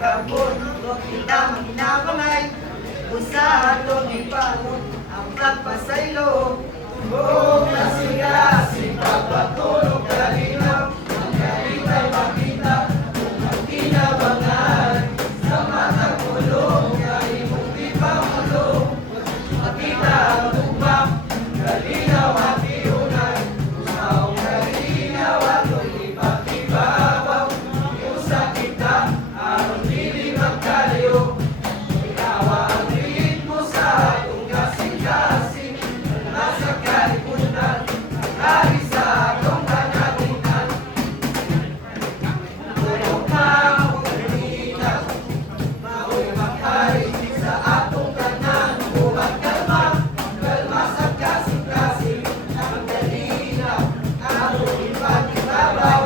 pagkabot, huwag kita maginabangay. Kung sa atong ipagot, ang pagpasaylo. Buong nasigasig, pagpatulog kalinaw. Ang kalitay makita, kung magkinabangan. Sa matang ulong, kalimong di pa mulong. Makita ang tubak, kalinaw at iunay. Maong kalinaw at ipakibabaw. Iusa kita, aron dili magkalayo. Ikaw ang ritmo sa atong kasing-kasing. Nasa kalibutan, ari sa atong kanagutan. Tulog na ang kanina, mao'y makari sa atong kanan. Huwag kalma, kalma sa kasing-kasing. Ang kalinaw, aron ipakibabaw.